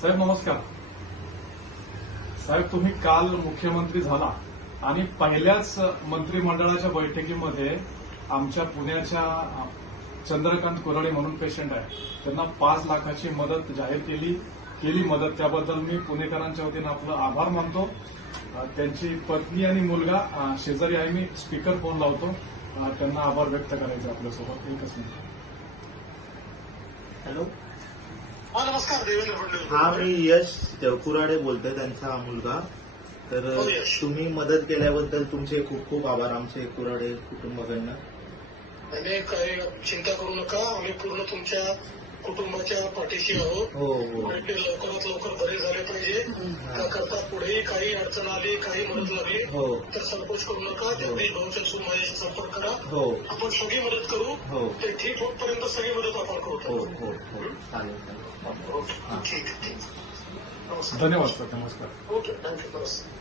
साहेब नमस्कार. साहेब तुम्ही काल मुख्यमंत्री झाला आणि पहिल्याच मंत्रिमंडळाच्या बैठकीमध्ये आमच्या पुण्याच्या चंद्रकांत कुराडे म्हणून पेशंट आहे त्यांना पाच लाखाची मदत जाहीर केली. केली मदत. त्याबद्दल मी पुणेकरांच्या वतीनं आपलं आभार मानतो. त्यांची पत्नी आणि मुलगा शेजारी आहे. मी स्पीकर फोन लावतो. त्यांना आभार व्यक्त करायचे आपल्यासोबत. एकच मिनिट. हॅलो. नमस्कार देवेंद्र फडणवीस. हा मी यश देवकुराडे बोलतोय त्यांचा हा मुलगा. तर हो, यश. तुम्ही मदत केल्याबद्दल तुमचे खूप खूप आभार आमचे कुराडे कुटुंबाकडनं. आणि काही चिंता करू नका. आम्ही पूर्ण तुमच्या कुटुंबाच्या पाठीशी आहोत. हो हो. आणि ते लवकरात लवकर त्याकरता पुढेही काही अडचण आली काही मदत लागली हो. तर संकोच करू नका. जगदीश भाऊच्या सून माझ्याशी संपर्क करा. हो. आपण सगळी मदत करू. हो. ते ठीक होतपर्यंत सगळी मदत आपण हो करू हो. हो ठीक आहे, ठीक धन्यवाद सर. नमस्कार. Okay thank you